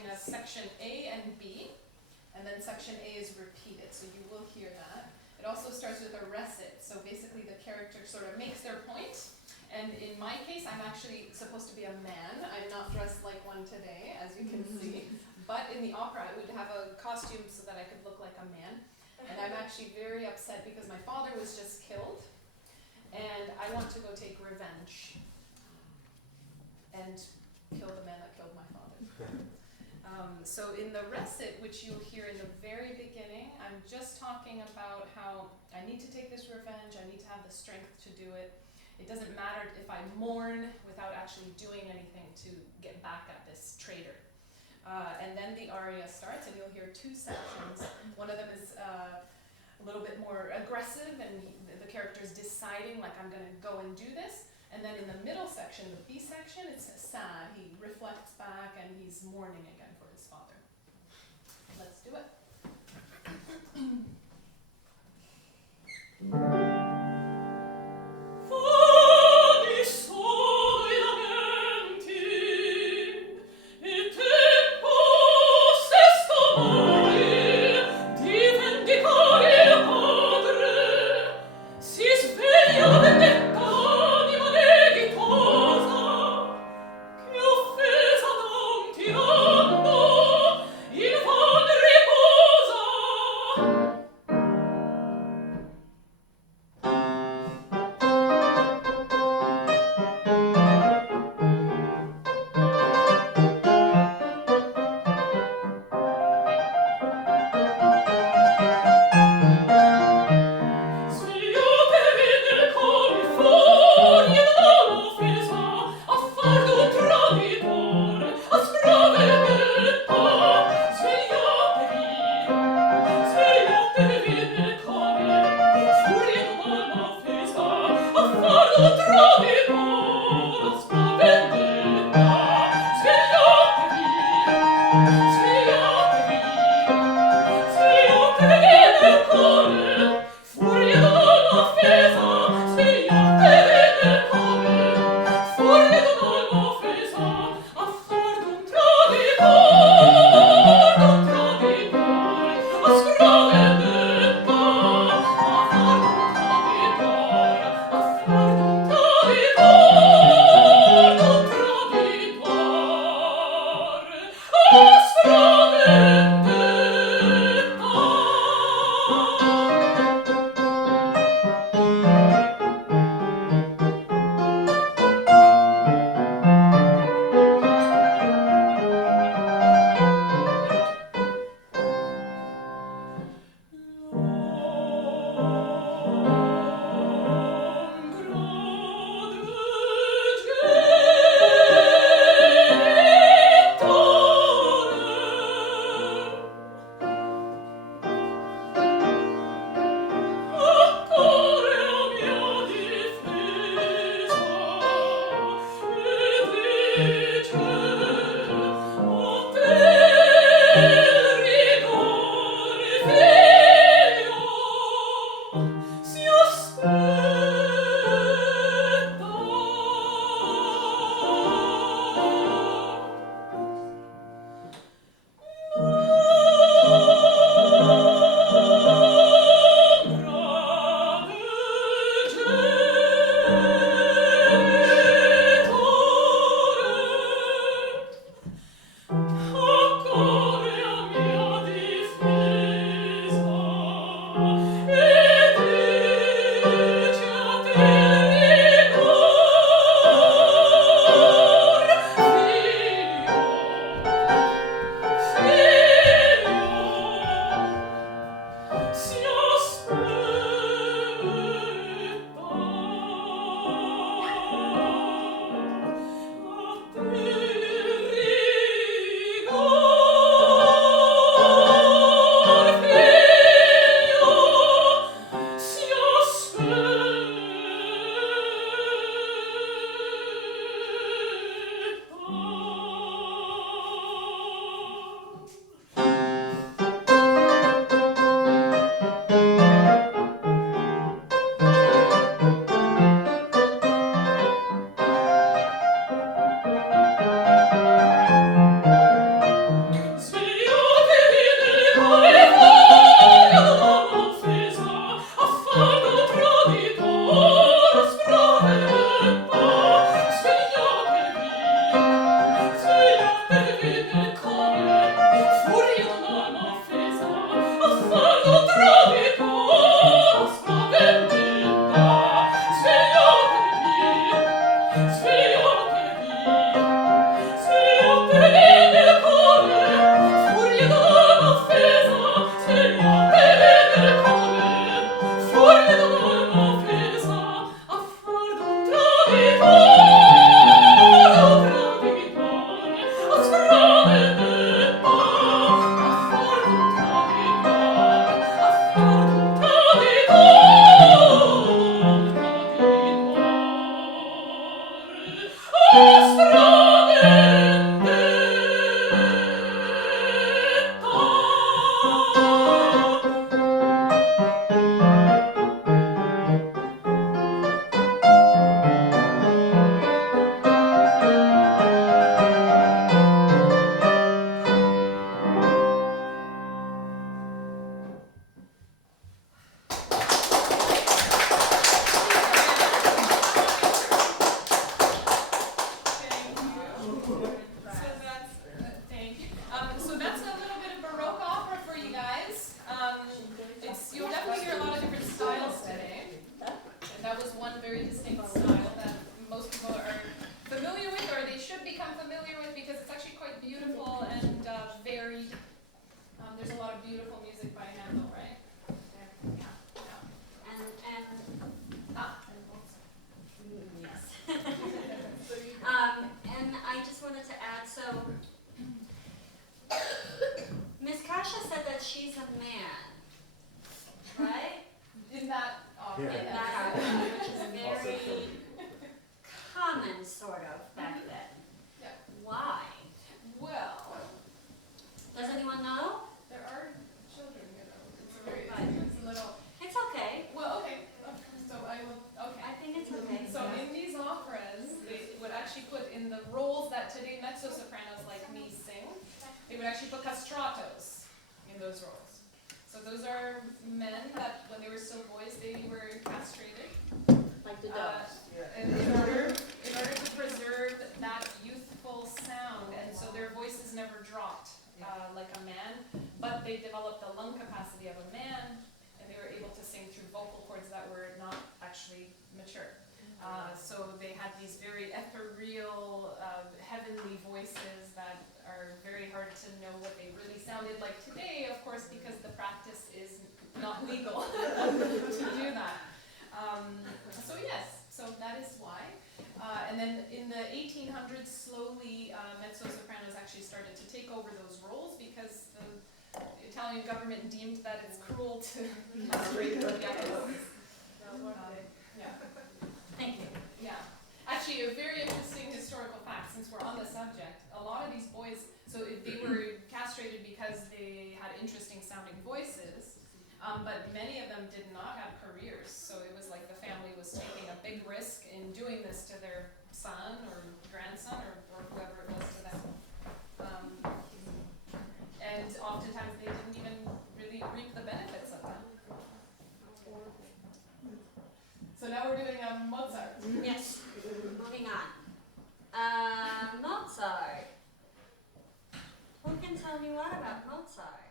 having a section A and B, and then section A is repeated, so you will hear that. It also starts with a recit, so basically the character sort of makes their point, and in my case, I'm actually supposed to be a man. I'm not dressed like one today, as you can see, but in the opera I would have a costume so that I could look like a man, and I'm actually very upset because my father was just killed, and I want to go take revenge and kill the man that killed my father. So in the recit, which you'll hear in the very beginning, I'm just talking about how I need to take this revenge, I need to have the strength to do it. It doesn't matter if I mourn without actually doing anything to get back at this traitor. And then the aria starts, and you'll hear two sections. One of them is a little bit more aggressive, and the character's deciding, like, I'm going to go and do this. And then in the middle section, the B section, it's sad. He reflects back, and he's mourning again for his father. Let's do it. Ostra she's a man, right? In that opera. Yeah. In that opera, which is very common, sort of, back then. Yeah. Why? Well, Does anyone know? there are children, you know. It's a very, Right. it's a little. It's okay. Well, okay. So I will. Okay. I think it's okay. So in these operas, they would actually put in the roles that today mezzo-sopranos like me sing, they would actually put castratos in those roles. So those are men that, when they were still boys, they were castrated. Like the dogs. And in order to preserve that youthful sound, and so their voices never dropped like a man, but they developed the lung capacity of a man, and they were able to sing through vocal cords that were not actually mature. So they had these very ethereal, heavenly voices that are very hard to know what they really sounded like today, of course, because the practice is not legal to do that. So yes, so that is why. And then in the 1800s, slowly mezzo-sopranos actually started to take over those roles because the Italian government deemed that it's cruel to castrate the young. Yeah. Thank you. Yeah. Actually, a very interesting historical fact, since we're on the subject, a lot of these boys, so they were castrated because they had interesting sounding voices, but many of them did not have careers, so it was like the family was taking a big risk in doing this to their son or grandson or whoever it was to them. And oftentimes they didn't even really reap the benefits of that. So now we're doing a Mozart. Yes. Moving on. Mozart. Who can tell me what about Mozart?